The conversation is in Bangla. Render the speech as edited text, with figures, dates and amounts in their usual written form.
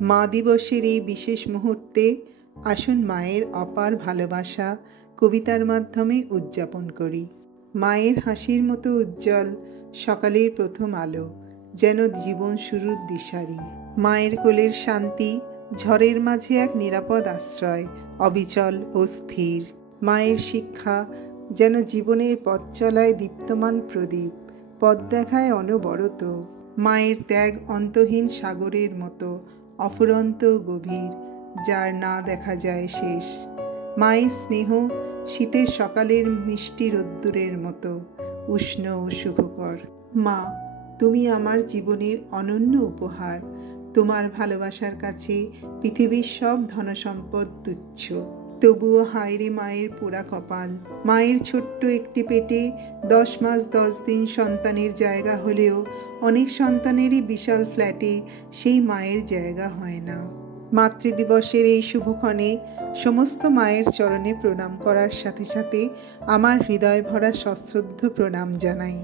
মা দিবসের এই বিশেষ মুহূর্তে আসুন মায়ের অপার ভালোবাসা কবিতার মাধ্যমে উদযাপন করি। মায়ের হাসির মতো উজ্জ্বল সকালের প্রথম আলো, যেন জীবন শুরুর দিশারি। মায়ের কোলের শান্তি ঝড়ের মাঝে এক নিরাপদ আশ্রয়, অবিচল ও স্থির। মায়ের শিক্ষা যেন জীবনের পথ চলায় দীপ্তমান প্রদীপ, পথ দেখায় অনবরত। মায়ের ত্যাগ অন্তহীন সাগরের মতো, অফুরন্ত গভীর, যার না দেখা যায় শেষ। মায়ের স্নেহ শীতের সকালের মিষ্টি রোদ্দুরের মতো, উষ্ণ ও সুখকর। মা, তুমি আমার জীবনের অনন্য উপহার। তোমার ভালোবাসার কাছে পৃথিবীর সব ধনসম্পদ তুচ্ছ। তবুও হায়রে মায়ের পোড়া কপাল। মায়ের ছোট্ট একটি পেটে 10 মাস 10 দিন সন্তানের জায়গা হলেও অনেক সন্তানেরই বিশাল ফ্ল্যাটে সেই মায়ের জায়গা হয় না। মাতৃদিবসের এই শুভক্ষণে সমস্ত মায়ের চরণে প্রণাম করার সাথে সাথে আমার হৃদয় ভরা সশ্রদ্ধ প্রণাম জানাই।